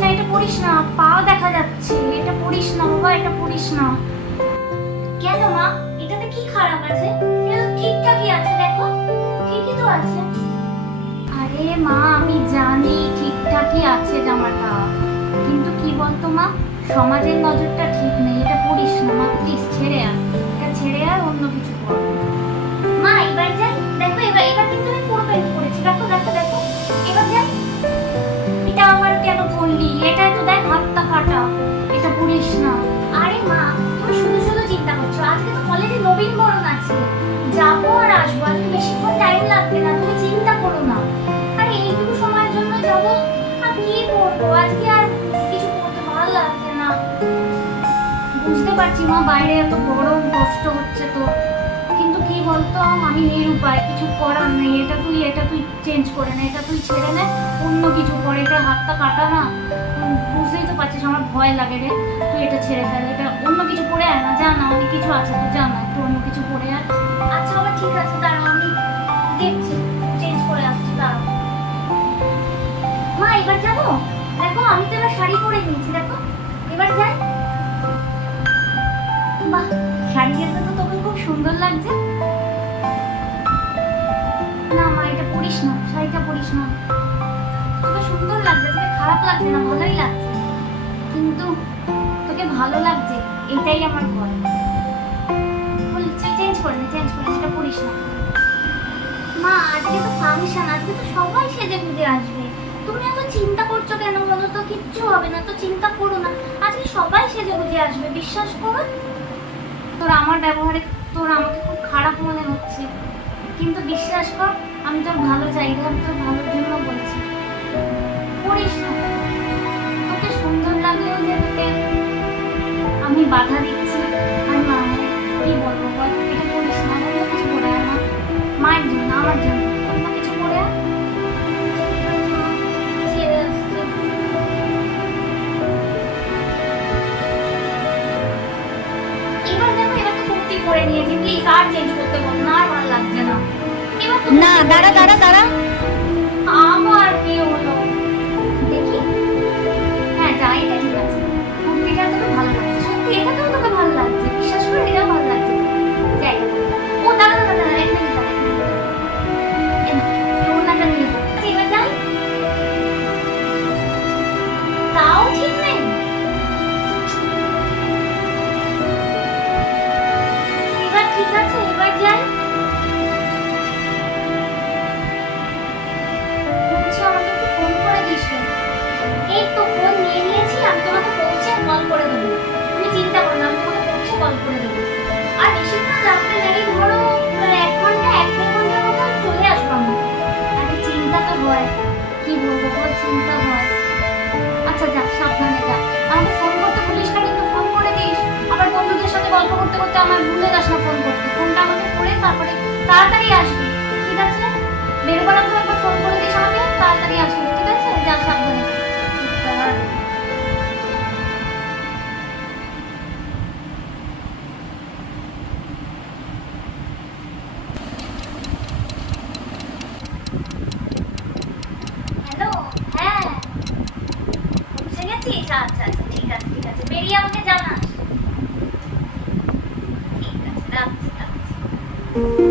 না, এটা পড়িস না, পা দেখা যাচ্ছে, এটা পড়িস না বাবা, এটা পড়িস না। কেন মা, এটাতে কি খারাপ আছে? এটা তো ঠিকঠাকই আছে, দেখো ঠিকই তো আছে। আরে মা, আমি জানি ঠিকঠাকই আছে জামাটা, কিন্তু কি বলতো মা, সমাজের নজরটা ঠিক নেই, এটা পড়িস না মা, প্লিজ ছেড়ে আয়, এটা ছেড়ে আর অন্য কিছু কর। মা এবার যাই, দেখো এবার এবার কিন্তু আমি পুরো প্যান্ট পরেছি, দেখো দেখো দেখো, এবার যাই। এটা আবার কেন পড়লি? এটা তো দেখ হাতটা কাটা, এটা পড়িস না। আরে মা, তুমি শুধু শুধু চিন্তা করছো, আজকে তো কলেজে নবীনবরণ আছে, যাবো আর আসবো, আজকে বেশিক্ষণ টাইম লাগবে না, তুমি চিন্তা করো না। আরে এইটুকু সময়ের জন্য যাবো, আর কি করবো, আজকে আর কিছু করতে ভালো লাগছে না। বুঝতে পারছি মা, বাইরে এত গরম, কষ্ট হচ্ছে তো, কিন্তু কি বলতো, আমি নিরুপায়, কিছু করার নেই। এটা তুই চেঞ্জ করে নে, এটা তুই ছেড়ে নে, অন্য কিছু পরে, এটা হাতটা কাটা না, বুঝতেই তো পারছিস আমার ভয় লাগে রে। তুই এটা ছেড়ে ফেল, এটা অন্য কিছু পরে আয় না, যা না, অনেক কিছু আছে তো, যা না, একটু অন্য কিছু পরে আয়। আচ্ছা বাবা ঠিক আছে, দাঁড়াও আমি দেখছি, চেঞ্জ করে আসছি, দাঁড়াও। মা এবার যাবো, দেখো আমি তো এবার শাড়ি পরে নিয়েছি, দেখো এবার যাই। বাহ, শাড়িটা তো তোকে খুব সুন্দর লাগছে। না মা, এটা পরিস না, শাড়িটা পরিস না, তোকে সুন্দর লাগছে, তোকে খারাপ লাগছে না, ভালোই লাগছে, কিন্তু তোকে ভালো লাগছে এটাই আমার ভয়। চেঞ্জ করে নে, চেঞ্জ করে, সেটা পরিস না। মা আজকে তো ফাংশন, আজকে তো সবাই সেজে গুজে আসবে, তুমি এত চিন্তা করছো কেন বলো তো? কিচ্ছু হবে না তো, চিন্তা করো না, আজকে সবাই সেজে গুজে আসবে, বিশ্বাস করো। তোর আমার ব্যবহারে তোর আমাকে খুব খারাপ মনে হচ্ছে, কিন্তু বিশ্বাস কর, আমি তোর ভালো চাই রে, আমি তোর ভালোর জন্য বলছি, করিস না। তোকে সুন্দর লাগলেও যে তোকে আমি বাধা দিচ্ছি, আর না কি বলবো বল, এটা করিস না, অন্য কিছু করে আয় না, মায়ের জন্য, আমার জন্য অন্য কিছু করে আয়। ছেড়ে আসছে। এবার দেখো, এবার তো কুর্তি পরে নিয়েছি, প্লিজ আর চেঞ্জ করতে বল না, আর ভালো লাগছে না। এবার তো না, দাঁড়া দাঁড়া দাঁড়া, আমার কি হলো দেখি। হ্যাঁ যা, এটা ঠিক আছে, কুর্তিটা তোকে ভালো লাগছে, সত্যি এটাতেও তোকে ভালো লাগছে, বিশ্বাস করে এটাও ভালো লাগছে। যাই ও, দাঁড়া দাঁড়া দাঁড়া, এক মিনিট দাঁড়া, এক মিনিট দাঁড়া। এই নাও, এই ওড়নাটা নিয়ে যাও। আচ্ছা এবার যাই, তাও ঠিক নেই। এবার ঠিক আছে, এবার যাই। বলছি আমাকে একটু ফোন করে দিস না। এই তো ফোন নিয়ে নিয়েছি, আমি তোমাকে পৌঁছে কল করে দেবো, তুমি চিন্তা করো না, আমি তোমাকে পৌঁছে কল করে দেবো। আর বেশিক্ষণ লাগবে না, এই ধরো 1 ঘন্টা 1-1.5 ঘন্টার মতো চলে আসবো আমি। আরে চিন্তা তো হয়, কি বলবো বল, চিন্তা হয়। আচ্ছা যা, সাবধানে যা, আমাকে ফোন করতে ভুলিস না কিন্তু, ফোন করে দিস। আবার বন্ধুদের সাথে গল্প করতে করতে আমার ভুলে যাস না ফোন করতে, ফোনটা আমাকে করে তারপরে তাড়াতাড়ি আসবি, ঠিক আছে? বেরোবার আগে একবার ফোন করে দিস আমাকে, তাড়াতাড়ি আসবি, ঠিক আছে? যা, সাবধানে। হ্যালো, হ্যাঁ পৌঁছে গেছিস? আচ্ছা আচ্ছা ঠিক আছে ঠিক আছে, বেরিয়ে আমাকে জানাস। ঠিক আছে, রাখছি রাখছি।